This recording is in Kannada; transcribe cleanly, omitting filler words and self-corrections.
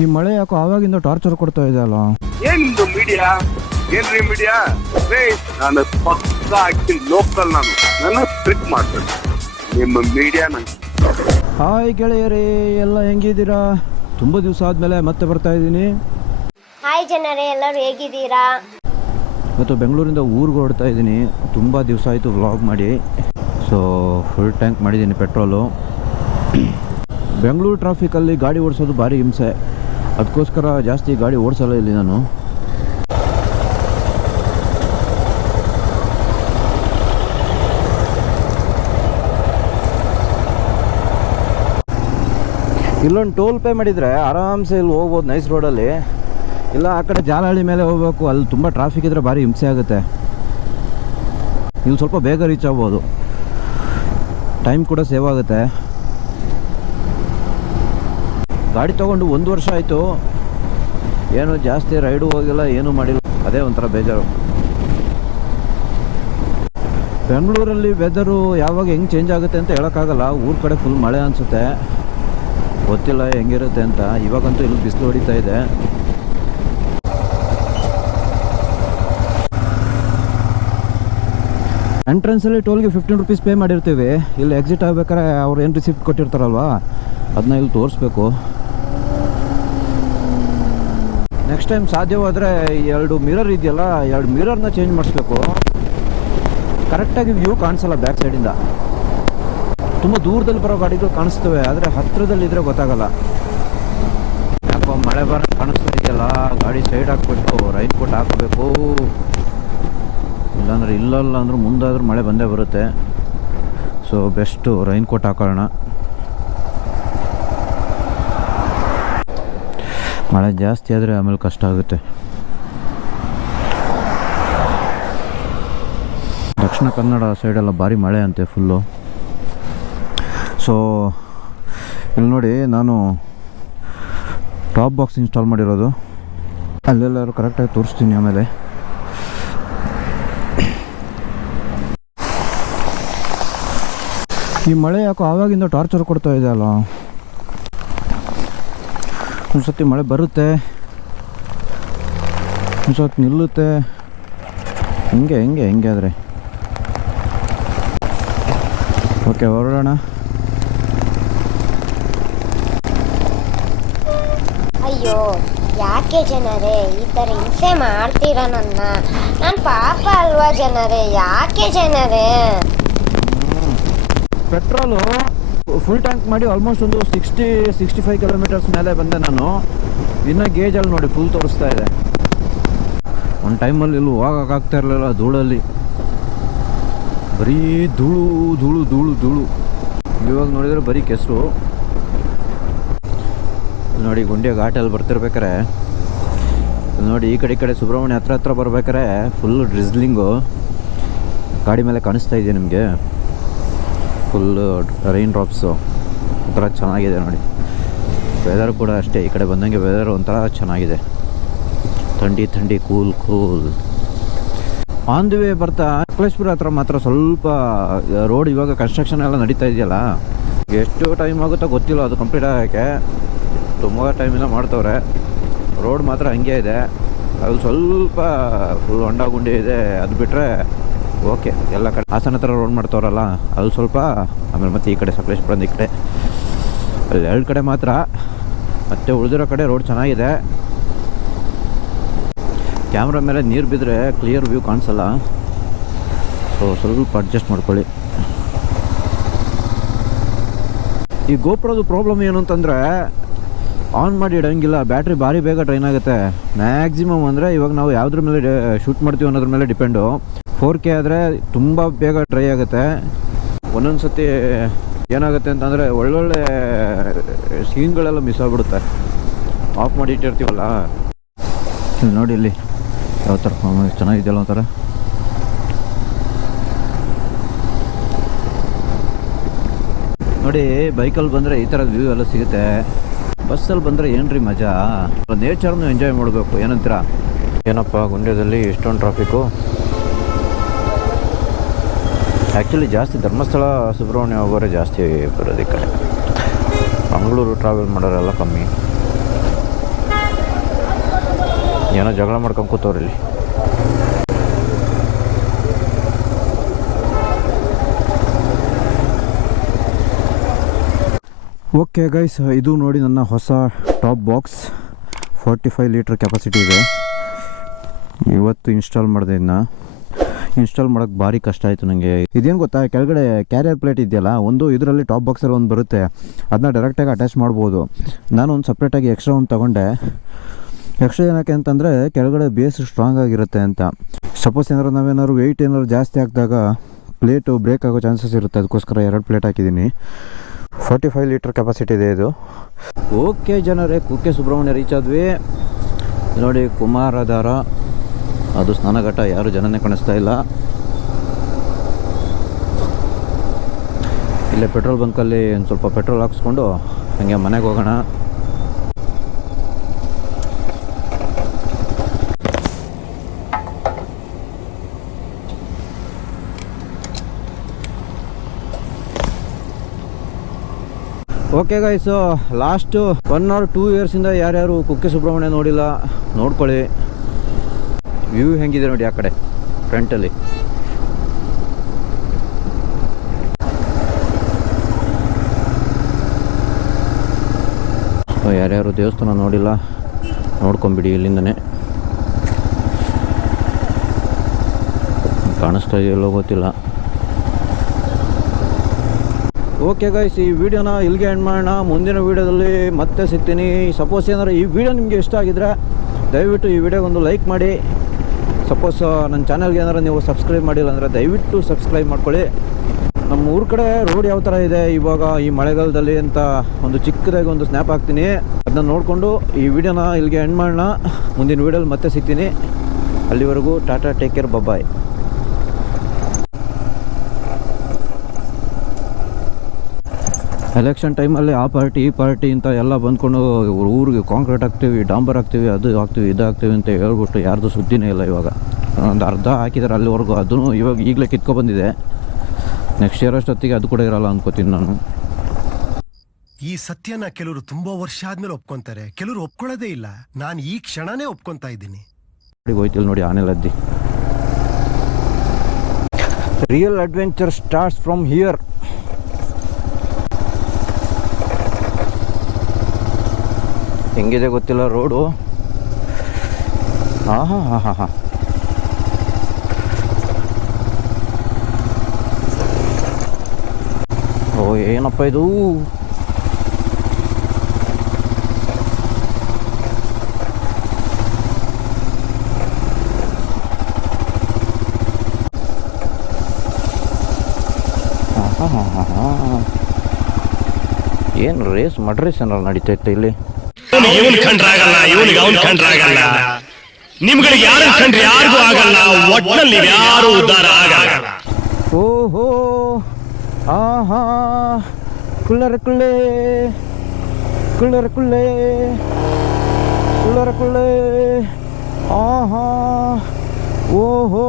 ಈ ಮಳೆ ಯಾಕೋ ಆವಾಗಿಂದ ಟಾರ್ಚರ್ ಕೊಡ್ತಾ ಇದೆ ಅಲ್ಲ. ಏನಿದು ಮೀಡಿಯಾ? ಏನ್ರಿ ಮೀಡಿಯಾ? ನಾನು ಪಕ್ಕ ಆಕ್ಚುಲಿ ಲೋಕಲ್, ನನ್ನ ಸ್ಟ್ರಿಕ್ಟ್ ಮಾಡ್ತೇನೆ. ನಿಮ್ಮ ಮೀಡಿಯಾ ನಂಗೆ. ಹಾಯ್ ಗೆಳೆಯರೇ, ಎಲ್ಲ ಹೆಂಗಿದ್ದೀರಾ? ತುಂಬ ದಿವಸ ಆದಮೇಲೆ ಮತ್ತೆ ಬರ್ತಾ ಇದ್ದೀನಿ. ಹಾಯ್ ಜನರೇ, ಎಲ್ಲರೂ ಹೇಗಿದ್ದೀರಾ? ಇವತ್ತು ಬೆಂಗಳೂರಿಂದ ಊರಿಗೆ ಹೊರಡ್ತಾ ಇದ್ದೀನಿ. ತುಂಬ ದಿವಸ ಆಯಿತು ವ್ಲಾಗ್ ಮಾಡಿ. ಸೊ ಫುಲ್ ಟ್ಯಾಂಕ್ ಮಾಡಿದ್ದೀನಿ ಪೆಟ್ರೋಲು. ಬೆಂಗಳೂರು ಟ್ರಾಫಿಕಲ್ಲಿ ಗಾಡಿ ಓಡಿಸೋದು ಭಾರಿ ಹಿಂಸೆ. ಅದಕ್ಕೋಸ್ಕರ ಜಾಸ್ತಿ ಗಾಡಿ ಓಡಿಸಲ್ಲ ಇಲ್ಲಿ ನಾನು. ಇಲ್ಲೊಂದು ಟೋಲ್ ಪೇ ಮಾಡಿದರೆ ಆರಾಮ್ಸೆ ಇಲ್ಲಿ ಹೋಗ್ಬೋದು ನೈಸ್ ರೋಡಲ್ಲಿ. ಇಲ್ಲ ಆ ಕಡೆ ಜಾಲಹಳ್ಳಿ ಮೇಲೆ ಹೋಗ್ಬೇಕು, ಅಲ್ಲಿ ತುಂಬ ಟ್ರಾಫಿಕ್ ಇದ್ದರೆ ಭಾರಿ ಹಿಂಸೆ ಆಗುತ್ತೆ. ಇಲ್ಲಿ ಸ್ವಲ್ಪ ಬೇಗ ರೀಚ್ ಆಗ್ಬೋದು, ಟೈಮ್ ಕೂಡ ಸೇವ್ ಆಗುತ್ತೆ. ಗಾಡಿ ತೊಗೊಂಡು 1 ವರ್ಷ ಆಯಿತು, ಏನು ಜಾಸ್ತಿ ರೈಡು ಹೋಗಿಲ್ಲ, ಏನೂ ಮಾಡಿಲ್ಲ. ಅದೇ ಒಂಥರ ಬೇಜಾರು. ಬೆಂಗಳೂರಲ್ಲಿ ವೆದರು ಯಾವಾಗ ಹೆಂಗೆ ಚೇಂಜ್ ಆಗುತ್ತೆ ಅಂತ ಹೇಳೋಕ್ಕಾಗಲ್ಲ. ಊರ ಕಡೆ ಫುಲ್ ಮಳೆ ಅನಿಸುತ್ತೆ, ಗೊತ್ತಿಲ್ಲ ಹೆಂಗಿರುತ್ತೆ ಅಂತ. ಇವಾಗಂತೂ ಇಲ್ಲಿ ಬಿಸಿಲು ಹೊಡಿತಾ ಇದೆ. ಎಂಟ್ರೆನ್ಸಲ್ಲಿ ಟೋಲ್ಗೆ 15 ರೂಪೀಸ್ ಪೇ ಮಾಡಿರ್ತೀವಿ. ಇಲ್ಲಿ ಎಕ್ಸಿಟ್ ಆಗ್ಬೇಕಾದ್ರೆ ಅವ್ರು ಏನು ರಿಸಿಪ್ಟ್ ಕೊಟ್ಟಿರ್ತಾರಲ್ವ, ಅದನ್ನ ಇಲ್ಲಿ ತೋರಿಸ್ಬೇಕು. ನೆಕ್ಸ್ಟ್ ಟೈಮ್ ಸಾಧ್ಯವಾದರೆ 2 ಮಿರರ್ ಇದೆಯಲ್ಲ, 2 ಮಿರರ್ನ ಚೇಂಜ್ ಮಾಡಿಸ್ಬೇಕು. ಕರೆಕ್ಟಾಗಿ ವ್ಯೂ ಕಾಣಿಸಲ್ಲ ಬ್ಯಾಕ್ ಸೈಡಿಂದ. ತುಂಬ ದೂರದಲ್ಲಿ ಬರೋ ಗಾಡಿಗಳು ಕಾಣಿಸ್ತವೆ, ಆದರೆ ಹತ್ತಿರದಲ್ಲಿದ್ದರೆ ಗೊತ್ತಾಗಲ್ಲ. ಯಾಕೋ ಮಳೆ ಬರೋ ಕಾಣಿಸ್ತಾ ಇದೆಯಲ್ಲ, ಗಾಡಿ ಸೈಡ್ ಹಾಕ್ಬಿಟ್ಟು ರೈನ್ ಕೋಟ್ ಹಾಕಬೇಕು. ಇಲ್ಲಾಂದರೆ ಇಲ್ಲಲ್ಲ ಅಂದರೂ ಮುಂದಾದ್ರೂ ಮಳೆ ಬಂದೇ ಬರುತ್ತೆ. ಸೊ ಬೆಸ್ಟು ರೈನ್ ಕೋಟ್ ಹಾಕೋಣ. ಮಳೆ ಜಾಸ್ತಿ ಆದರೆ ಆಮೇಲೆ ಕಷ್ಟ ಆಗುತ್ತೆ. ದಕ್ಷಿಣ ಕನ್ನಡ ಸೈಡೆಲ್ಲ ಭಾರಿ ಮಳೆ ಅಂತೆ ಫುಲ್ಲು. ಸೊ ಇಲ್ಲಿ ನೋಡಿ, ನಾನು ಟಾಪ್ ಬಾಕ್ಸ್ ಇನ್ಸ್ಟಾಲ್ ಮಾಡಿರೋದು. ಅಲ್ಲೆಲ್ಲರೂ ಕರೆಕ್ಟಾಗಿ ತೋರಿಸ್ತೀನಿ ಆಮೇಲೆ. ಈ ಮಳೆ ಯಾಕೋ ಆವಾಗಿಂದ ಟಾರ್ಚರ್ ಕೊಡ್ತಾ ಇದೆ ಅಲ್ಲ. ಒಂದು ಸತಿ ಮಳೆ ಬರುತ್ತೆ, ಒಂದು ಸತಿ ನಿಲ್ಲುತ್ತೆ, ಹೆಂಗೆ ಆದರೆ. ಓಕೆ, ಹೊರಡೋಣ. ಅಯ್ಯೋ, ಯಾಕೆ ಜನರೇ ಈ ಥರ ಹಿಂಸೆ ಮಾಡ್ತೀರಾ ನನ್ನ? ನಾನು ಪಾಪ ಅಲ್ವಾ ಜನರೇ? ಯಾಕೆ ಜನರೇ? ಪೆಟ್ರೋಲು ಫುಲ್ ಟ್ಯಾಂಕ್ ಮಾಡಿ ಆಲ್ಮೋಸ್ಟ್ ಒಂದು 60-65 ಕಿಲೋಮೀಟರ್ಸ್ ಮೇಲೆ ಬಂದೆ ನಾನು. ಇನ್ನು ಗೇಜಲ್ಲಿ ನೋಡಿ ಫುಲ್ ತೋರಿಸ್ತಾ ಇದೆ. ಒಂದು ಟೈಮಲ್ಲಿ ಇಲ್ಲಿ ಹೋಗೋಕ್ಕಾಗ್ತಾ ಇರಲಿಲ್ಲ ಧೂಳಲ್ಲಿ, ಬರೀ ಧೂಳು ಧೂಳು ಧೂಳು ಧೂಳು. ಇವಾಗ ನೋಡಿದರೆ ಬರೀ ಕೆಸರು. ನೋಡಿ ಗುಂಡಿಯ ಘಾಟಲ್ಲಿ ಬರ್ತಿರ್ಬೇಕಾರೆ ನೋಡಿ, ಈ ಕಡೆ ಸುಬ್ರಹ್ಮಣ್ಯ ಹತ್ರ ಬರ್ಬೇಕಾರೆ ಫುಲ್ ಡ್ರಿಸ್ಲಿಂಗು ಗಾಡಿ ಮೇಲೆ ಕಾಣಿಸ್ತಾ ಇದೆ ನಿಮಗೆ. ಫುಲ್ ರೈನ್ ಡ್ರಾಪ್ಸು ಒಂಥರ ಚೆನ್ನಾಗಿದೆ ನೋಡಿ. ವೆದರ್ ಕೂಡ ಅಷ್ಟೇ, ಈ ಕಡೆ ಬಂದಂಗೆ ವೆದರ್ ಒಂಥರ ಚೆನ್ನಾಗಿದೆ. ಥಂಡಿ ಕೂಲ್. ಆನ್ ದಿ ವೇ ಬರ್ತಾ ಸಕಲೇಶ್ಪುರ ಹತ್ರ ಮಾತ್ರ ಸ್ವಲ್ಪ ರೋಡ್ ಇವಾಗ ಕನ್ಸ್ಟ್ರಕ್ಷನ್ ಎಲ್ಲ ನಡೀತಾ ಇದೆಯಲ್ಲ, ಎಷ್ಟು ಟೈಮ್ ಆಗುತ್ತೋ ಗೊತ್ತಿಲ್ಲ ಅದು ಕಂಪ್ಲೀಟ್ ಆಗೋಕ್ಕೆ. ತುಂಬ ಟೈಮಿಂದ ಮಾಡ್ತವ್ರೆ. ರೋಡ್ ಮಾತ್ರ ಹಂಗೆ ಇದೆ. ಅದು ಸ್ವಲ್ಪ ಫುಲ್ ಹೊಂಡ ಗುಂಡಿ ಇದೆ, ಅದು ಬಿಟ್ಟರೆ ಓಕೆ. ಎಲ್ಲ ಕಡೆ ಹಾಸನ ಹತ್ರ ರೋಡ್ ಮಾಡ್ತವ್ರಲ್ಲ, ಅದು ಸ್ವಲ್ಪ. ಆಮೇಲೆ ಮತ್ತೆ ಈ ಕಡೆ ಸಕಲೇಶ್ಪುರದ ಈ ಕಡೆ, ಅಲ್ಲಿ 2 ಕಡೆ ಮಾತ್ರ. ಮತ್ತೆ ಉಳಿದಿರೋ ಕಡೆ ರೋಡ್ ಚೆನ್ನಾಗಿದೆ. ಕ್ಯಾಮ್ರಾ ಮೇಲೆ ನೀರು ಬಿದ್ದರೆ ಕ್ಲಿಯರ್ ವ್ಯೂ ಕಾಣಿಸಲ್ಲ, ಸೊ ಸ್ವಲ್ಪ ಅಡ್ಜಸ್ಟ್ ಮಾಡ್ಕೊಳ್ಳಿ. ಈ ಗೋಪ್ರೋದು ಪ್ರಾಬ್ಲಮ್ ಏನು ಅಂತಂದರೆ, ಆನ್ ಮಾಡಿ ಇಡೋಂಗಿಲ್ಲ, ಬ್ಯಾಟ್ರಿ ಭಾರಿ ಬೇಗ ಡ್ರೈನ್ ಆಗುತ್ತೆ. ಮ್ಯಾಕ್ಸಿಮಮ್ ಅಂದರೆ ಇವಾಗ ನಾವು ಯಾವುದ್ರ ಮೇಲೆ ಶೂಟ್ ಮಾಡ್ತೀವಿ ಅನ್ನೋದ್ರ ಮೇಲೆ ಡಿಪೆಂಡು. 4K ಆದರೆ ತುಂಬ ಬೇಗ ಡ್ರೈ ಆಗುತ್ತೆ. ಒಂದೊಂದು ಸತಿ ಏನಾಗುತ್ತೆ ಅಂತಂದರೆ ಒಳ್ಳೊಳ್ಳೆ ಸೀನ್ಗಳೆಲ್ಲ ಮಿಸ್ ಆಗಿಬಿಡುತ್ತೆ ಆಫ್ ಮಾಡಿ ಇಟ್ಟಿರ್ತೀವಲ್ಲ. ಇಲ್ಲಿ ನೋಡಿ, ಇಲ್ಲಿ ಯಾವ ಥರ ಚೆನ್ನಾಗಿದೆಯಲ್ಲ ಒಂಥರ. ನೋಡಿ, ಬೈಕಲ್ಲಿ ಬಂದರೆ ಈ ಥರದ ವ್ಯೂ ಎಲ್ಲ ಸಿಗುತ್ತೆ. ಬಸ್ಸಲ್ಲಿ ಬಂದರೆ ಏನ್ರಿ ಮಜಾ. ನೇಚರ್ನು ಎಂಜಾಯ್ ಮಾಡಬೇಕು. ಏನಂತೀರ? ಏನಪ್ಪ ಗುಂಡ್ಯದಲ್ಲಿ ಇಷ್ಟೊಂದು ಟ್ರಾಫಿಕ್ಕು. ಆ್ಯಕ್ಚುಲಿ ಜಾಸ್ತಿ ಧರ್ಮಸ್ಥಳ ಸುಬ್ರಹ್ಮಣ್ಯ ಹೋಗೋರೆ ಜಾಸ್ತಿ ಬರೋದು ಈ ಕಡೆ. ಮಂಗಳೂರು ಟ್ರಾವೆಲ್ ಮಾಡೋರೆಲ್ಲ ಕಮ್ಮಿ. ಏನೋ ಜಗಳ ಮಾಡ್ಕೊಂಡು ಕೂತವ್ರಿ ಇಲ್ಲಿ. ಓಕೆ ಗೈಸ್, ಇದು ನೋಡಿ ನನ್ನ ಹೊಸ ಟಾಪ್ ಬಾಕ್ಸ್. 45 ಲೀಟ್ರ್ ಕೆಪಾಸಿಟಿ ಇದೆ. ಇವತ್ತು ಇನ್ಸ್ಟಾಲ್ ಮಾಡಿದೆ. ಇನ್ಸ್ಟಾಲ್ ಮಾಡೋಕ್ಕೆ ಭಾರಿ ಕಷ್ಟ ಆಯಿತು ನನಗೆ. ಇದೇನು ಗೊತ್ತಾ, ಕೆಳಗಡೆ ಕ್ಯಾರಿಯರ್ ಪ್ಲೇಟ್ ಇದೆಯಲ್ಲ, ಒಂದು ಇದರಲ್ಲಿ ಟಾಪ್ ಬಾಕ್ಸಲ್ಲಿ ಒಂದು ಬರುತ್ತೆ, ಅದನ್ನ ಡೈರೆಕ್ಟಾಗಿ ಅಟ್ಯಾಚ್ ಮಾಡ್ಬೋದು. ನಾನು ಒಂದು ಸಪ್ರೇಟಾಗಿ ಎಕ್ಸ್ಟ್ರಾ ಒಂದು ತೊಗೊಂಡೆ. ಎಕ್ಸ್ಟ್ರಾ ಏನಕ್ಕೆ ಅಂತಂದರೆ ಕೆಳಗಡೆ ಬೇಸ್ ಸ್ಟ್ರಾಂಗ್ ಆಗಿರುತ್ತೆ ಅಂತ. ಸಪೋಸ್ ನಾವೇನಾದ್ರು ವೆಯ್ಟ್ ಏನಾದ್ರು ಜಾಸ್ತಿ ಹಾಕಿದಾಗ ಪ್ಲೇಟು ಬ್ರೇಕ್ ಆಗೋ ಚಾನ್ಸಸ್ ಇರುತ್ತೆ. ಅದಕ್ಕೋಸ್ಕರ 2 ಪ್ಲೇಟ್ ಹಾಕಿದ್ದೀನಿ. 45 ಲೀಟ್ರ್ ಕೆಪಾಸಿಟಿ ಇದೆ ಇದು. ಓಕೆ ಜನರೇ, ಕುಕ್ಕೆ ಸುಬ್ರಹ್ಮಣ್ಯ ರೀಚ್ ಆದ್ವಿ. ನೋಡಿ ಕುಮಾರಧಾರ, ಅದು ಸ್ನಾನಘಟ್ಟ, ಯಾರು ಜನನೇ ಕಾಣಿಸ್ತಾ ಇಲ್ಲ. ಇಲ್ಲೇ ಪೆಟ್ರೋಲ್ ಬಂಕಲ್ಲಿ ಒಂದು ಸ್ವಲ್ಪ ಪೆಟ್ರೋಲ್ ಹಾಕ್ಸ್ಕೊಂಡು ಹಾಗೆ ಮನೆಗೆ ಹೋಗೋಣ. ಓಕೆ ಗೈಸು, ಲಾಸ್ಟು 1 or 2 ಇಯರ್ಸಿಂದ ಯಾರ್ಯಾರು ಕುಕ್ಕೆ ಸುಬ್ರಹ್ಮಣ್ಯ ನೋಡಿಲ್ಲ ನೋಡ್ಕೊಳ್ಳಿ. ವ್ಯೂ ಹೆಂಗಿದೆ ನೋಡಿ ಆ ಕಡೆ ಫ್ರಂಟಲ್ಲಿ. ಯಾರ್ಯಾರು ದೇವಸ್ಥಾನ ನೋಡಿಲ್ಲ ನೋಡ್ಕೊಂಬಿಡಿ, ಇಲ್ಲಿಂದನೇ ಕಾಣಿಸ್ತಾ ಇದೆಯಲ್ಲೋ ಗೊತ್ತಿಲ್ಲ. ಓಕೆ ಗೈಸ್, ಈ ವಿಡಿಯೋನ ಇಲ್ಲಿಗೆ ಎಂಡ್ ಮಾಡೋಣ. ಮುಂದಿನ ವೀಡಿಯೋದಲ್ಲಿ ಮತ್ತೆ ಸಿಗ್ತೀನಿ. ಸಪೋಸ್ ಏನಾದ್ರು ಈ ವಿಡಿಯೋ ನಿಮಗೆ ಇಷ್ಟ ಆಗಿದ್ರೆ ದಯವಿಟ್ಟು ಈ ವಿಡಿಯೋಗೊಂದು ಲೈಕ್ ಮಾಡಿ. ಸಪೋಸ್ ನನ್ನ ಚಾನಲ್ಗೆ ಏನಾರು ನೀವು ಸಬ್ಸ್ಕ್ರೈಬ್ ಮಾಡಿಲ್ಲ ಅಂದರೆ ದಯವಿಟ್ಟು ಸಬ್ಸ್ಕ್ರೈಬ್ ಮಾಡ್ಕೊಳ್ಳಿ. ನಮ್ಮ ಊರ ಕಡೆ ರೋಡ್ ಯಾವ ಥರ ಇದೆ ಇವಾಗ ಈ ಮಳೆಗಾಲದಲ್ಲಿ ಅಂತ ಒಂದು ಚಿಕ್ಕದಾಗಿ ಒಂದು ಸ್ನ್ಯಾಪ್ ಹಾಕ್ತೀನಿ. ಅದನ್ನ ನೋಡಿಕೊಂಡು ಈ ವಿಡಿಯೋನ ಇಲ್ಲಿಗೆ ಎಂಡ್ ಮಾಡೋಣ. ಮುಂದಿನ ವೀಡಿಯೋಲಿ ಮತ್ತೆ ಸಿಗ್ತೀನಿ. ಅಲ್ಲಿವರೆಗೂ ಟಾಟಾ, ಟೇಕ್ ಕೇರ್, ಬಾಯ್. ಎಲೆಕ್ಷನ್ ಟೈಮಲ್ಲಿ ಆ ಪಾರ್ಟಿ ಈ ಪಾರ್ಟಿ ಅಂತ ಎಲ್ಲ ಬಂದ್ಕೊಂಡು ಊರಿಗೆ ಕಾಂಕ್ರೀಟ್ ಹಾಕ್ತೀವಿ, ಡಾಂಬರ್ ಹಾಕ್ತೀವಿ, ಅದು ಹಾಕ್ತೀವಿ, ಇದು ಹಾಕ್ತೀವಿ ಅಂತ ಹೇಳ್ಬಿಟ್ಟು ಯಾರ್ದು ಸುದ್ದಿನೇ ಇಲ್ಲ. ಇವಾಗ ಒಂದು ಅರ್ಧ ಹಾಕಿದ್ದಾರೆ ಅಲ್ಲಿವರೆಗೂ. ಅದನ್ನು ಇವಾಗ ಈಗಲೇ ಕಿತ್ಕೊಬಂದಿದೆ. ನೆಕ್ಸ್ಟ್ ಇಯರ್ ಅಷ್ಟೊತ್ತಿಗೆ ಅದು ಕೂಡ ಇರಲ್ಲ ಅಂದ್ಕೋತೀನಿ ನಾನು. ಈ ಸತ್ಯನ ಕೆಲವರು ತುಂಬಾ ವರ್ಷ ಆದ್ಮೇಲೆ ಒಪ್ಕೊಂತಾರೆ, ಕೆಲವರು ಒಪ್ಕೊಳ್ಳೋದೇ ಇಲ್ಲ. ನಾನು ಈ ಕ್ಷಣನೇ ಒಪ್ಕೊಂತಾ ಇದ್ದೀನಿ. ಹೋಯ್ತಿಲ್ಲ ನೋಡಿ ಆನೆಲದ್ದಿ. Real adventure starts from here. ಹೆಂಗಿದೆ ಗೊತ್ತಿಲ್ಲ ರೋಡು. ಹಾಂ ಹಾಂ ಹಾಂ ಹಾಂ ಹಾಂ ಓ ಏನಪ್ಪ ಇದು. ಹಾಂ ಹಾಂ ಹಾಂ ಹಾಂ ಏನು ರೇಸ್ ಮಡ್ರೇಸ್ ಏನಾರು ನಡೀತೈತೆ ಇಲ್ಲಿ. ಇವನ್ ಕಂಡ್ರಾಗಲ್ಲ, ಇವನಿಗೆ ಅವನ್ ಕಂಡ್ರಾಗಲ್ಲ. ನಿಮ್ಗಳಿಗೆ ಯಾರು ಕಂಡ್ರೆ ಯಾರಿಗೂ ಆಗಲ್ಲ. ಒಟ್ಟಿನಲ್ಲಿ ಯಾರು ಉದ್ಧಾರ ಆಗಲ್ಲ. ಓಹೋ ಆಹಾ ಕುಳ್ಳರ ಕುಳ್ಳೆ ಕುಳ್ಳರ ಕುಳ್ಳೆ ಕುಳ್ಳರ ಕುಳ್ಳೆ ಆಹಾ ಓಹೋ